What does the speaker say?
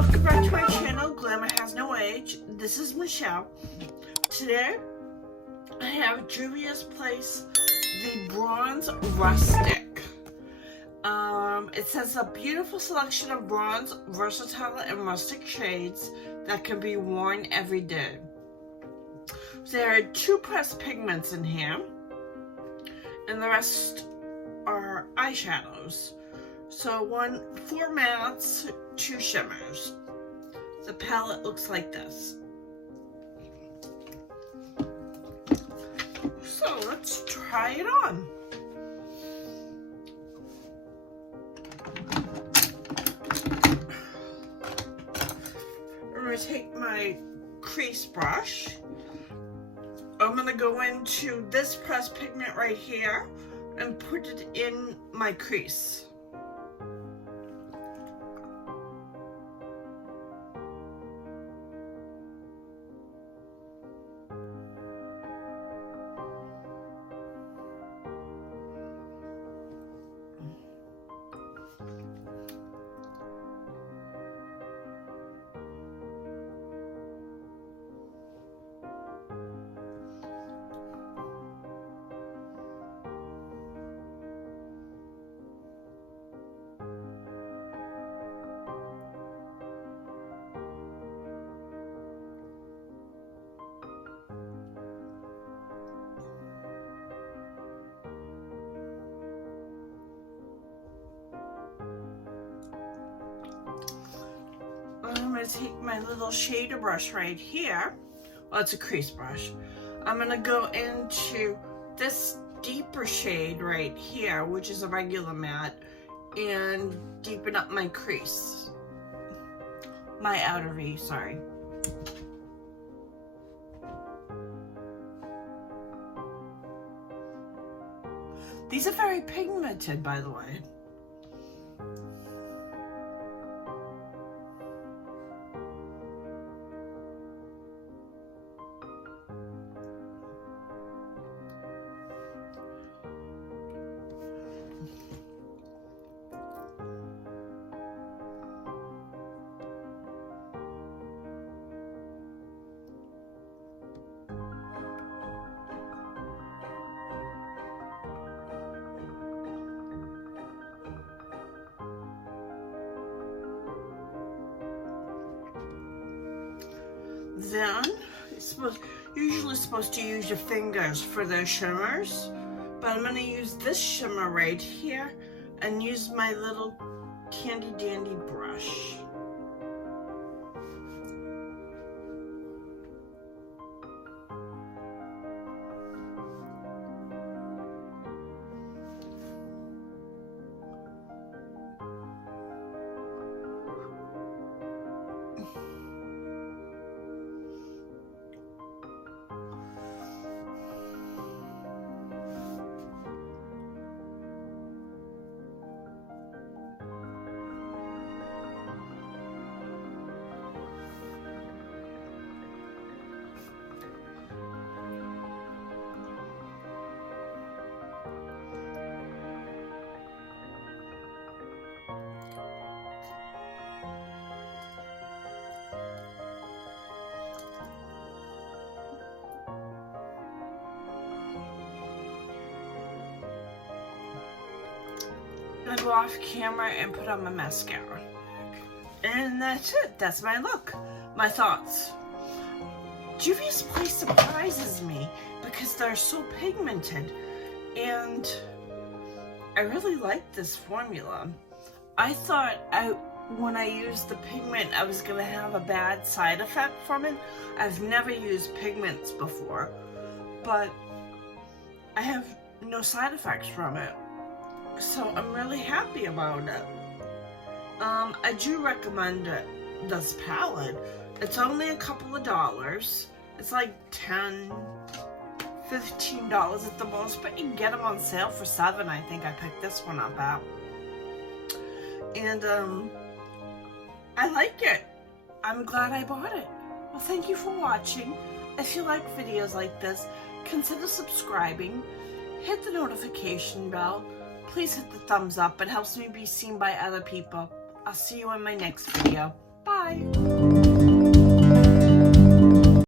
Welcome back to my channel, Glamour Has No Age. This is Michelle. Today, I have Juvias Place, the Bronze Rustic. It says a beautiful selection of bronze, versatile, and rustic shades that can be worn every day. There are 2 pressed pigments in here, and the rest are eyeshadows. So 4 mattes, 2 shimmers. The palette looks like this. So let's try it on. I'm going to take my crease brush. I'm going to go into this pressed pigment right here and put it in my crease. I'm going to take my little shader brush right here. Well, it's a crease brush. I'm going to go into this deeper shade right here, which is a regular matte, and deepen up my crease. My outer V, sorry. These are very pigmented, by the way. Then, you're usually supposed to use your fingers for those shimmers, but I'm going to use this shimmer right here and use my little handy dandy brush. I'm gonna go off camera and put on my mascara. And that's it. That's my look. My thoughts. Juvias Place surprises me because they're so pigmented. And I really like this formula. I thought when I used the pigment I was gonna have a bad side effect from it. I've never used pigments before, but I have no side effects from it. So I'm really happy about it. I do recommend this palette. It's only a couple of dollars. It's like $10, $15 at the most, but you can get them on sale for $7. I think I picked this one up at. And I like it. I'm glad I bought it. Well, thank you for watching. If you like videos like this, consider subscribing. Hit the notification bell. Please hit the thumbs up. It helps me be seen by other people. I'll see you in my next video. Bye. Bye.